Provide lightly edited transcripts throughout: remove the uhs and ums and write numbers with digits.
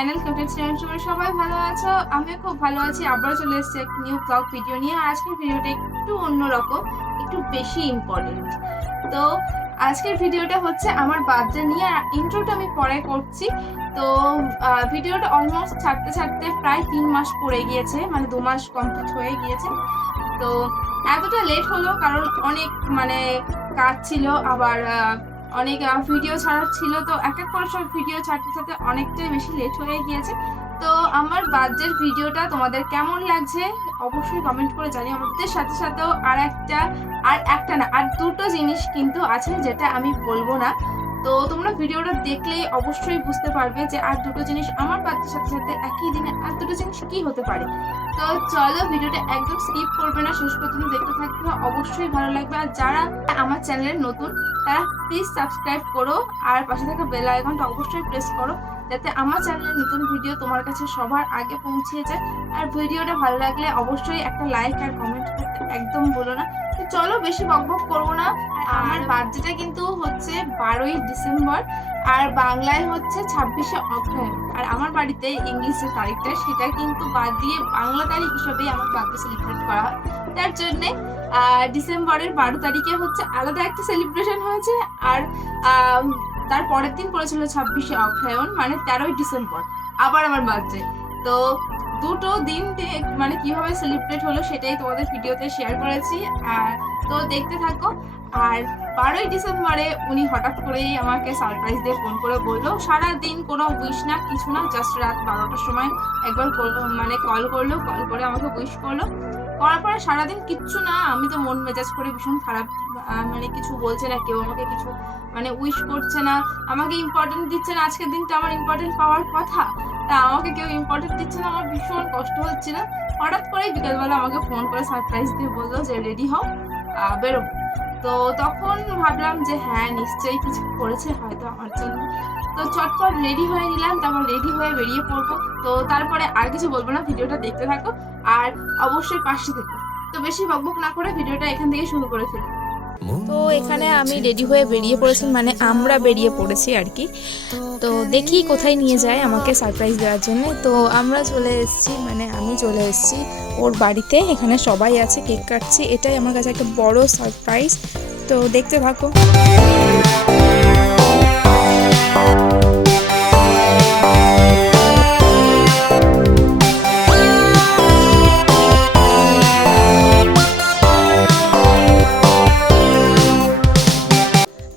Channel সবাই ভালো আছো, আমিও খুব ভালো আছি। আবার চলে এসেছি একটা নিউ ব্লগ ভিডিও নিয়ে। আজকের ভিডিওটা একটু অন্যরকম, একটু বেশি ইম্পর্টেন্ট। তো আজকের ভিডিওটা হচ্ছে আমার বার্থডে নিয়ে। ইন্ট্রোটা আমি পরে করছি। তো ভিডিওটা অলমোস্ট ছাড়তে ছাড়তে প্রায় 3 মাস পড়ে গিয়েছে, মানে 2 মাস কমপ্লিট হয়ে গিয়েছে। তো এতটা লেট হলো কারণ অনেক কাজ ছিল, আবার অনেক ভিডিও ছাড়ার ছিল। তো এক এক করে সব ভিডিও ছাড়তে ছাড়তে অনেকটাই বেশি লেট হয়ে গিয়েছে। তো আমার বার্থডের ভিডিওটা তোমাদের কেমন লাগছে অবশ্যই কমেন্ট করে জানিও। আমাদের সাথে সাথেও আর দুটো জিনিস কিন্তু আছে যেটা আমি বলবো না। তো তোমরা ভিডিওটা দেখলেই অবশ্যই বুঝতে পারবে যে আর দুটো জিনিস আমার বার্থডের সাথে সাথে একই দিনে আর দুটো জিনিস কি হতে পারে। তো চলো, ভিডিওটা একদম স্কিপ করবে না, শেষ পর্যন্ত দেখতে থাকবে, অবশ্যই ভালো লাগবে। আর যারা আমার চ্যানেলের নতুন তারা প্লিজ সাবস্ক্রাইব করো, আর পাশে থাকা বেল আইকনটা অবশ্যই প্রেস করো যাতে আমার চ্যানেলের নতুন ভিডিও তোমার কাছে সবার আগে পৌঁছে যায়। আর ভিডিওটা ভালো লাগলে অবশ্যই একটা লাইক আর কমেন্ট করতে একদম ভুলো না। তো চলো, বেশি বকবক করবো না। আমার বার্থডেটা কিন্তু হচ্ছে 12ই ডিসেম্বর, আর বাংলায় হচ্ছে 26শে অগ্রহায়ণ। আর আমার বাড়িতে ইংলিশের তারিখটা সেটা কিন্তু বাদ দিয়ে বাংলা তারিখ হিসেবেই আমার বার্থডে সেলিব্রেট করা হয়। তার জন্যে ডিসেম্বরের 12 তারিখে হচ্ছে আলাদা একটা সেলিব্রেশন হয়েছে। আর তার পরের দিন পড়েছিল 26শে অগ্রহায়ণ, মানে 13ই ডিসেম্বর আবার আমার বার্থডে। তো দুটো দিন কিভাবে সেলিব্রেট হলো সেটাই তোমাদের ভিডিওতে শেয়ার করেছি। আর তো দেখতে থাকো। আর 12ই ডিসেম্বরে উনি হঠাৎ করেই আমাকে সারপ্রাইজ দিয়ে ফোন করে বললো, সারাদিন কোনো উইশ না কিছু না, জাস্ট রাত 12টার সময় একবার কল করে আমাকে উইশ করলো। করার পরে সারাদিন কিচ্ছু না, আমি তো মন মেজাজ করে ভীষণ খারাপ, কিছু বলছে না কেউ আমাকে, কিছু উইশ করছে না, আমাকে ইম্পর্টেন্ট দিচ্ছে না। আজকের দিনটা আমার ইম্পর্টেন্ট পাওয়ার কথা, তা আমাকে কেউ ইম্পর্টেন্ট দিচ্ছে না, আমার ভীষণ কষ্ট হচ্ছিল। হঠাৎ করে বিকেলবেলা আমাকে ফোন করে সারপ্রাইজ দিয়ে বললো যে রেডি হও, বেরোবো। তো তখন ভাবলাম যে হ্যাঁ, নিশ্চয়ই কিছু করেছে হয়তো আমার জন্য। তো চটপট রেডি হয়ে নিলাম, তারপর রেডি হয়ে বেরিয়ে পড়বো। তো তারপরে আর কিছু বলবো না, ভিডিওটা দেখতে থাকো আর অবশ্যই পাশে থেকো। তো বেশি বকবক না করে ভিডিওটা এখান থেকে শুরু করে ফেলি। তো এখানে আমি রেডি হয়ে বেরিয়ে পড়েছি, আমরা বেরিয়ে পড়েছি আর কি। তো দেখি কোথায় নিয়ে যায় আমাকে সারপ্রাইজ দেওয়ার জন্য। তো আমরা চলে এসেছি, আমি চলে এসেছি ওর বাড়িতে। এখানে সবাই আছে, কেক কাটছি, এটাই আমার কাছে একটা বড় সারপ্রাইজ। তো দেখতে থাকো।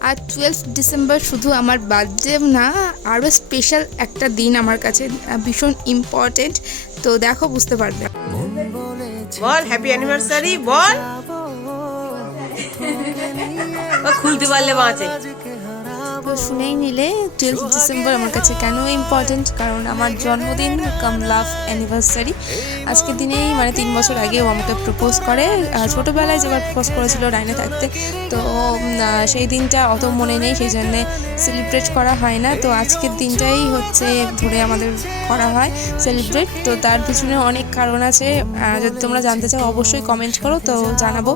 আর 12 ডিসেম্বর শুধু আমার বার্থডে না, আরও স্পেশাল একটা দিন আমার কাছে, ভীষণ ইম্পর্টেন্ট। তো দেখো, বুঝতে পারবে। বল হ্যাপি অ্যানিভার্সারি বল। খুলতে পারলে বাঁচে। তো শুনেই নিলে 12 ডিসেম্বর আমার কাছে কেন ইম্পর্টেন্ট, কারণ আমার জন্মদিন কাম লাভ অ্যানিভার্সারি। আজকের দিনেই 3 বছর আগে ও আমাকে প্রপোজ করে। ছোটোবেলায় যেবার প্রপোজ করেছিল ডাইনে থাকতে, তো সেই দিনটা অত মনে নেই, সেই জন্যে সেলিব্রেট করা হয় না। তো আজকের দিনটাই হচ্ছে ধরে আমাদের করা হয় সেলিব্রেট। তো তার পিছনে অনেক কারণ আছে, যদি তোমরা জানতে চাও অবশ্যই কমেন্ট করো, তো জানাবো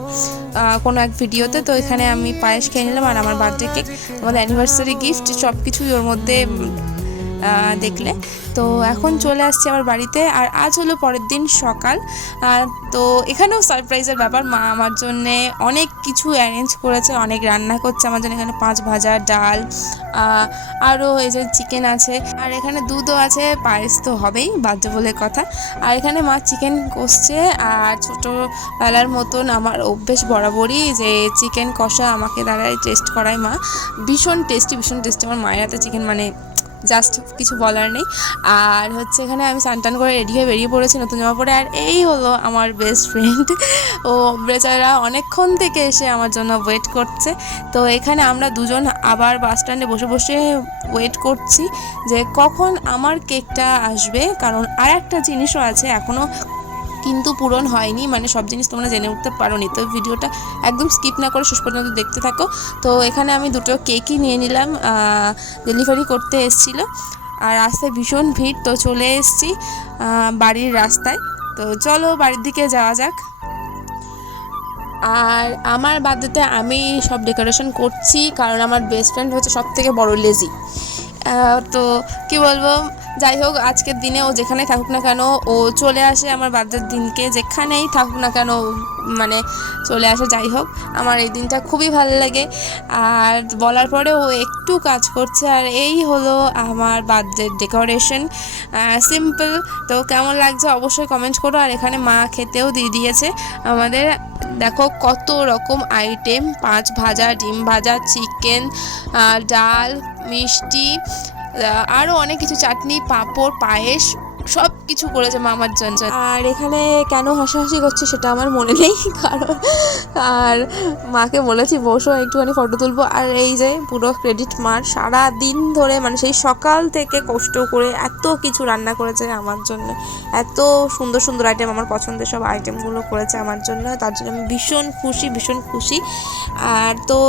কোনো এক ভিডিওতে। তো এখানে আমি পায়েস খেয়ে নিলাম, আর আমার বার্থডে কেক, আমাদের অ্যানিভার্সারি গিফট, সব কিছুই ওর মধ্যে দেখলে। তো এখন চলে আসছি আমার বাড়িতে, আর আজ হলো পরের দিন সকাল। তো এখানেও সারপ্রাইজের ব্যাপার, মা আমার জন্যে অনেক কিছু অ্যারেঞ্জ করেছে, অনেক রান্না করছে আমার জন্য। এখানে 5 ভাজা, ডাল, আরও এই যে চিকেন আছে, আর এখানে দুধও আছে, পায়েস তো হবেই, বার্থডে বলে কথা। আর এখানে মা চিকেন কষছে। আর ছোটোবেলার মতন আমার অভ্যেস বরাবরই যে চিকেন কষা আমাকে দ্বারাই টেস্ট করায় মা। ভীষণ টেস্টি আমার মায়ের হাতে চিকেন, জাস্ট কিছু বলার নেই। আর হচ্ছে এখানে আমি স্নান করে রেডি হয়ে বেরিয়ে পড়েছি নতুন জামা পরে। আর এই হলো আমার বেস্ট ফ্রেন্ড, ও বেচারা অনেকক্ষণ থেকে এসে আমার জন্য ওয়েট করছে। তো এখানে আমরা দুজন আবার বাস স্ট্যান্ডে বসে বসে ওয়েট করছি যে কখন আমার কেকটা আসবে, কারণ আর একটা জিনিসও আছে এখনও কিন্তু পূরণ হয়নি, সব জিনিস তোমরা জেনে উঠতে পারোনি। তো ভিডিওটা একদম স্কিপ না করে শেষ পর্যন্ত দেখতে থাকো। তো এখানে আমি দুটো কেকই নিয়ে নিলাম, ডেলিভারি করতে এসেছিলো। আর রাস্তায় ভীষণ ভিড়, তো চলে এসেছি বাড়ির রাস্তায়। তো চলো বাড়ির দিকে যাওয়া যাক। আর আমার বার্থডেতে আমি সব ডেকোরেশন করছি, কারণ আমার বেস্ট ফ্রেন্ড হচ্ছে সব থেকে বড় লেজি। তো কি বলবো, যাই হোক, আজকের দিনে ও যেখানেই থাকুক না কেন, ও চলে আসে আমার বার্থডের দিনকে, যেখানেই থাকুক না কেন মানে চলে আসে। যাই হোক, আমার এই দিনটা খুবই ভালো লাগে। আর বলার পরে ও একটু কাজ করছে। আর এই হলো আমার বার্থডে ডেকোরেশন, সিম্পল। তো কেমন লাগছে অবশ্যই কমেন্ট করো। আর এখানে মা খেতেও দিয়ে দিয়েছে আমাদের। দেখো কত রকম আইটেম, 5 ভাজা, ডিম ভাজা, চিকেন, ডাল, মিষ্টি, আরও অনেক কিছু, চাটনি, পাঁপড়, পায়েস, সব কিছু করেছে মা আমার জন্য। আর এখানে কেন হাসাহাসি করছে সেটা আমার মনে নেই, কারণ আর মাকে বলেছি বসো একটুখানি ফটো তুলবো। আর এই যে পুরো ক্রেডিট মার, সারা দিন ধরে মানে সেই সকাল থেকে কষ্ট করে এত কিছু রান্না করেছে আমার জন্য, এত সুন্দর সুন্দর আইটেম, আমার পছন্দের সব আইটেমগুলো করেছে আমার জন্য। তার জন্য আমি ভীষণ খুশি। আর তো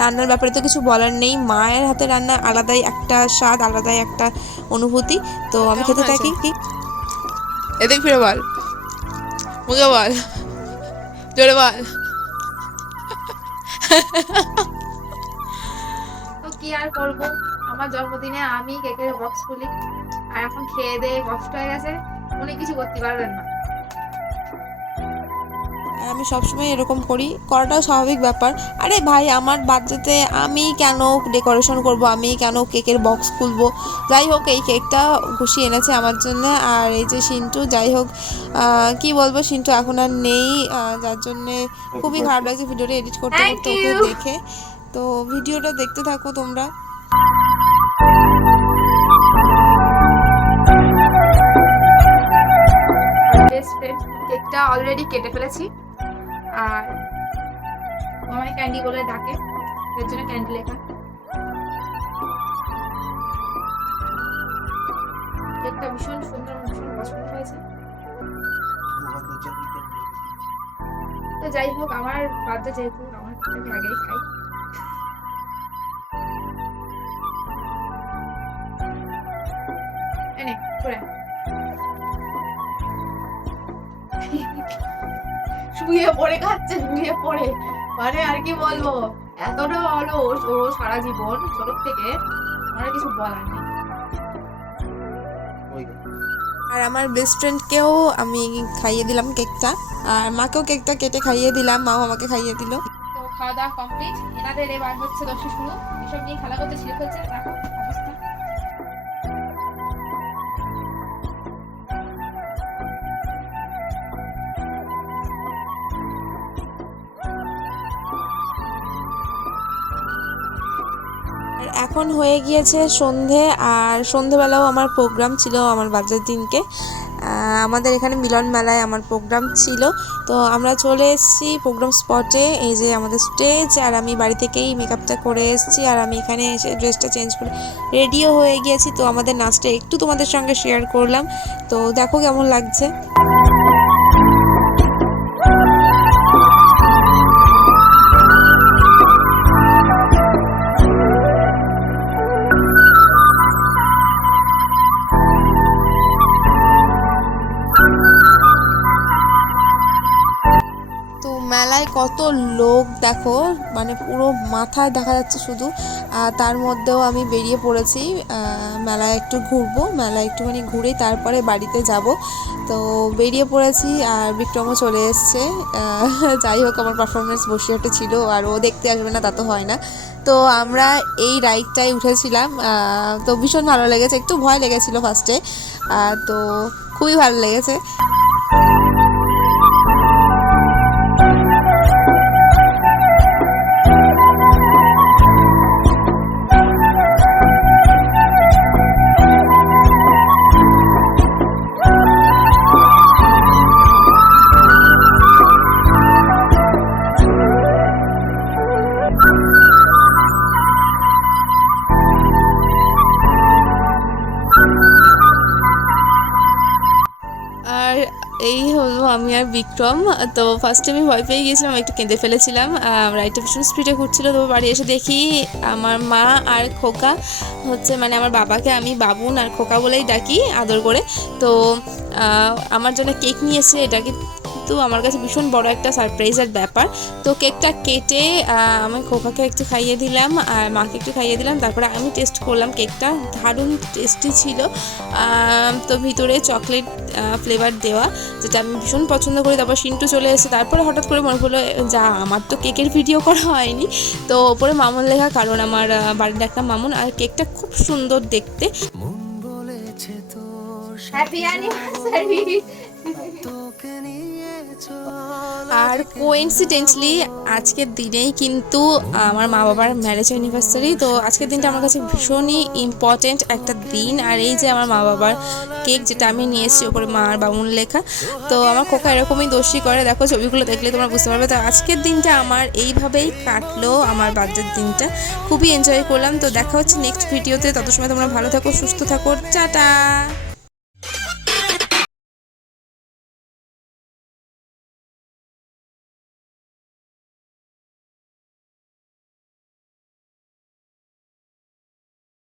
রান্নার ব্যাপারে তো কিছু বলার নেই, মায়ের হাতে রান্না আলাদাই একটা স্বাদ, আলাদাই একটা অনুভূতি। তো আমি খেতে থাকি। কি এদিক ফিরে বল, মুখে বল, জোরে বল। তো কি আর করব, আমার জন্মদিনে আমি কেকের বক্স খুলি, আর এখন খেয়ে দিয়ে কষ্ট হয়ে গেছে, উনি কিছু করতে পারবেন না। আমি সবসময় এরকম করি, করাটাও স্বাভাবিক ব্যাপার। আরে ভাই, আমার বার্থডেতে আমি কেন ডেকোরেশন করব, আমি কেন কেকের বক্স খুলবো? যাই হোক, এই কেকটা খুশি এনেছে আমার জন্য। আর এই যে সিন্টু, যাই হোক কি বলবো, সিন্টু এখন আর নেই, যার জন্যে খুবই খারাপ লাগছে ভিডিওটা এডিট করতে করতে ওকে দেখে। তো ভিডিওটা দেখতে থাকো তোমরা। কেকটা অলরেডি কেটে ফেলেছি, আর আমায় ক্যান্ডি বলে ডাকে, এর জন্য ক্যান্ডি লেখা। কেকটা ভীষণ সুন্দর, ভীষণ পছন্দ হয়েছে। তো যাই হোক, আমার বার্থডে যেহেতু, আমার কেকটাকে আগেই খাই। এনে করে শুয়ে পড়ে খাচ্ছে, শুয়ে পড়ে, মানে আর কি বলবো, এতটা অলস ও সারা জীবন ছোট থেকে, আমার কিছু বলার নেই। আর আমার বেস্ট ফ্রেন্ডকেও আমি খাইয়ে দিলাম কেকটা, আর মাকেও কেকটা কেটে খাইয়ে দিলাম, মাও আমাকে খাইয়ে দিল। তো খাওয়া দাওয়া কমপ্লিট, এনাদের এবার হচ্ছে দর্শক শুরু, এসব নিয়ে খেলা করতে ছিঁড়ে ফেলছে, দেখো অবস্থা। এখন হয়ে গিয়েছে সন্ধে, আর সন্ধেবেলাও আমার প্রোগ্রাম ছিল আমার বার্থডের দিনকে। আমাদের এখানে মিলন মেলায় আমার প্রোগ্রাম ছিল, তো আমরা চলে এসেছি প্রোগ্রাম স্পটে। এই যে আমাদের স্টেজ, আর আমি বাড়ি থেকেই মেকআপটা করে এসেছি, আর আমি এখানে এসে ড্রেসটা চেঞ্জ করে রেডিও হয়ে গিয়েছি। তো আমাদের নাচটা একটু তোমাদের সঙ্গে শেয়ার করলাম, তো দেখো কেমন লাগছে। মেলায় কত লোক দেখো, মানে পুরো মাথায় দেখা যাচ্ছে শুধু। তার মধ্যেও আমি বেরিয়ে পড়েছি মেলায় একটু ঘুরবো, মেলায় একটুখানি ঘুরে তারপরে বাড়িতে যাব। তো বেরিয়ে পড়েছি, আর বিক্রমও চলে এসছে। যাই হোক, আমার পারফরমেন্স বসিরহাটে ছিল, আর ও দেখতে আসবে না তা তো হয় না। তো আমরা এই রাইডটাই উঠেছিলাম, তো ভীষণ ভালো লেগেছে, একটু ভয় লেগেছিল ফার্স্টে, তো খুবই ভালো লেগেছে। আর এই হলো আমি আর বিক্রম। তো ফার্স্টে আমি ভয় পেয়ে গিয়েছিলাম, একটু কেঁদে ফেলেছিলাম, রাইডটা ভীষণ স্পিডে ঘুরছিল। তো বাড়ি এসে দেখি আমার মা আর খোকা হচ্ছে, মানে আমার বাবাকে আমি বাবুন আর খোকা বলেই ডাকি আদর করে। তো আমার জন্য কেক নিয়ে এসে, এটাকে কিন্তু আমার কাছে ভীষণ বড় একটা সারপ্রাইজের ব্যাপার। তো কেকটা কেটে আমি খোকাকে একটু খাইয়ে দিলাম আর মাকে একটু খাইয়ে দিলাম, তারপরে আমি টেস্ট করলাম কেকটা, দারুণ টেস্টি ছিল। তো ভিতরে চকলেট ফ্লেভার দেওয়া, যেটা আমি ভীষণ পছন্দ করি। তারপর সিন্টু চলে এসেছে, তারপরে হঠাৎ করে মনে পড়লো যা আমার তো কেকের ভিডিও করা হয়নি। তো ওপরে মামুন লেখা, কারণ আমার বাড়ির একটা মামুন, আর কেকটা খুব সুন্দর দেখতে। Happy anniversary. আর কোইন্সিডেন্টলি আজকের দিনেই কিন্তু আমার মা বাবার ম্যারেজ অ্যানিভার্সারি। তো আজকের দিনটা আমার কাছে ভীষণই ইম্পর্টেন্ট একটা দিন। আর এই যে আমার মা বাবার কেক, যেটা আমি নিয়ে এসেছি, ওপরে মা আর বামুন লেখা। তো আমার খোকা এরকমই দোষী করে, দেখো ছবিগুলো দেখলে তোমরা বুঝতে পারবে। তো আজকের দিনটা আমার এইভাবেই কাটলো, আমার বার্থডের দিনটা খুবই এনজয় করলাম। তো দেখা হচ্ছে নেক্সট ভিডিওতে, তত সময় তোমরা ভালো থাকো, সুস্থ থাকো, টাটা।